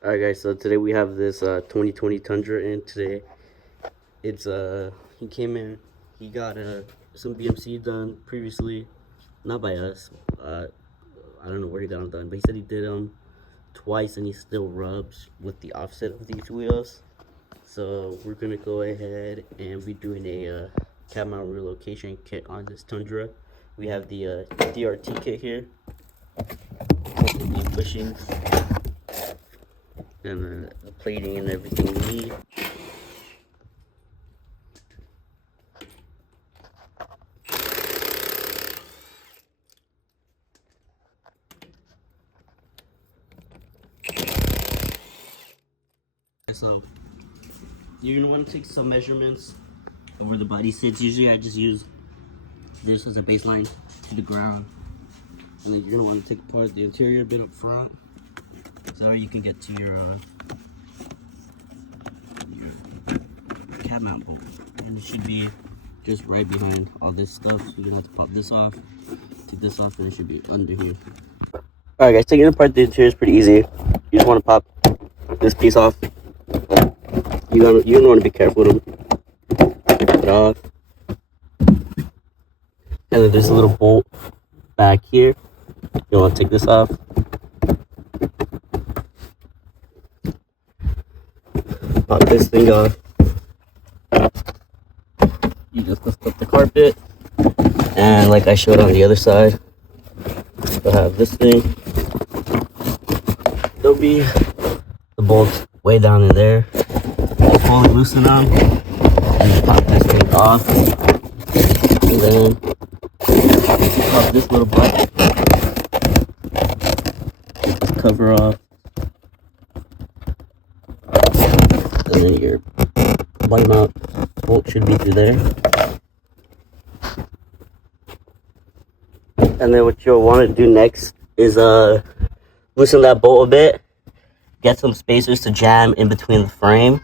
Alright guys, so today we have this 2020 Tundra in today. It's he came in, he got some BMC done previously, not by us. I don't know where he got them done, but he said he did them twice and he still rubs with the offset of these wheels. So we're gonna go ahead and be doing a cab mount relocation kit on this Tundra. We have the DRT kit here, the bushings, and the plating and everything we need. So you're gonna want to take some measurements over the body sits. Usually I just use this as a baseline to the ground, and then you're gonna want to take apart the interior bit up front so you can get to your cab mount bolt, and it should be just right behind all this stuff. So you're gonna have to pop this off, take this off, and it should be under here. Alright guys, taking apart the interior is pretty easy. You just want to pop this piece off. You're gonna want to be careful with them. Take it off. And then there's a little bolt back here. You want to take this off. Pop this thing off. You just lift up the carpet, and like I showed on the other side, you'll have this thing. There'll be the bolts way down in there. Fully loosen them, and then pop this thing off, and then pop this little butt, get this cover off, and then your body mount bolt should be through there. And then what you'll want to do next is loosen that bolt a bit, get some spacers to jam in between the frame.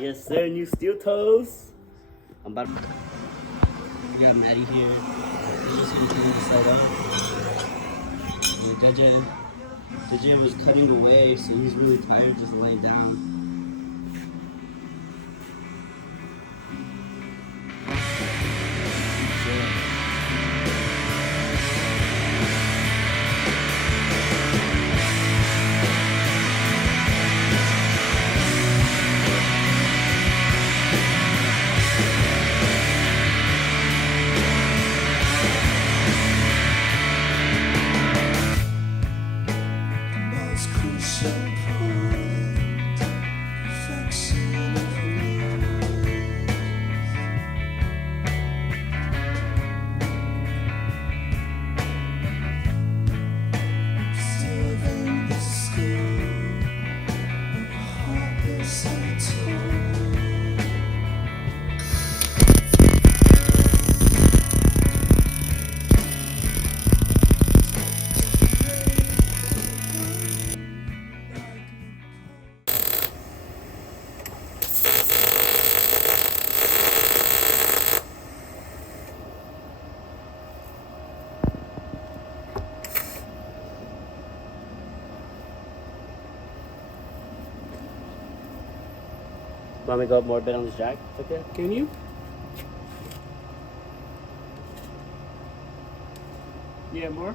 Yes, sir, new steel toes. We got Maddie here. He's just gonna turn this side up. And JJ was cutting away, so he's really tired just laying down. Want me to go up more a bit on this jack? Okay. Can you? Yeah, more?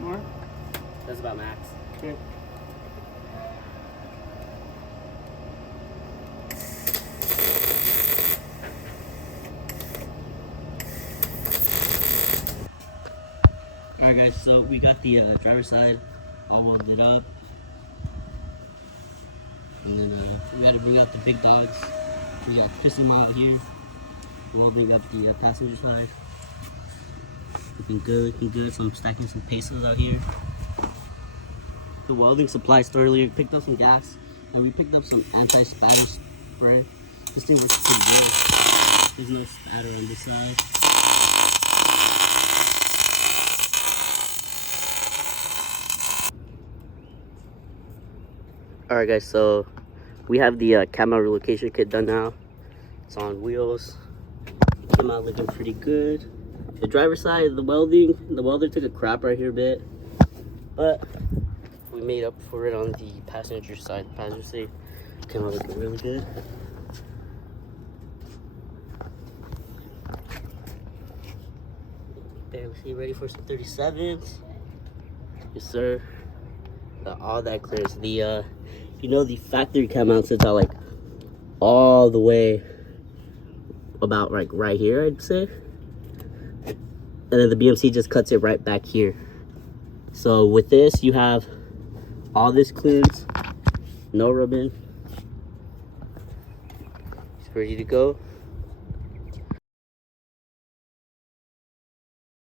More? That's about max. Okay. Alright guys, so we got the driver's side all welded up. And then we gotta bring out the big dogs. We got piston them out here. Welding up the passenger side. Looking good, looking good. So I'm stacking some pesos out here. The welding supply store earlier, picked up some gas. And we picked up some anti-spatter spray. This thing works pretty good. There's no spatter on this side. Alright guys, so we have the camo relocation kit done now. It's on wheels. Came out looking pretty good. The driver's side, the welder took a crap right here a bit. But we made up for it on the passenger side. The passenger side came out looking really good. Okay, let's see, ready for some 37s. Yes sir. Got all that clears. The you know, the factory cam out sits out like all the way about like right here, I'd say. And then the BMC just cuts it right back here. So with this, you have all this clearance, no rubbing. It's ready to go.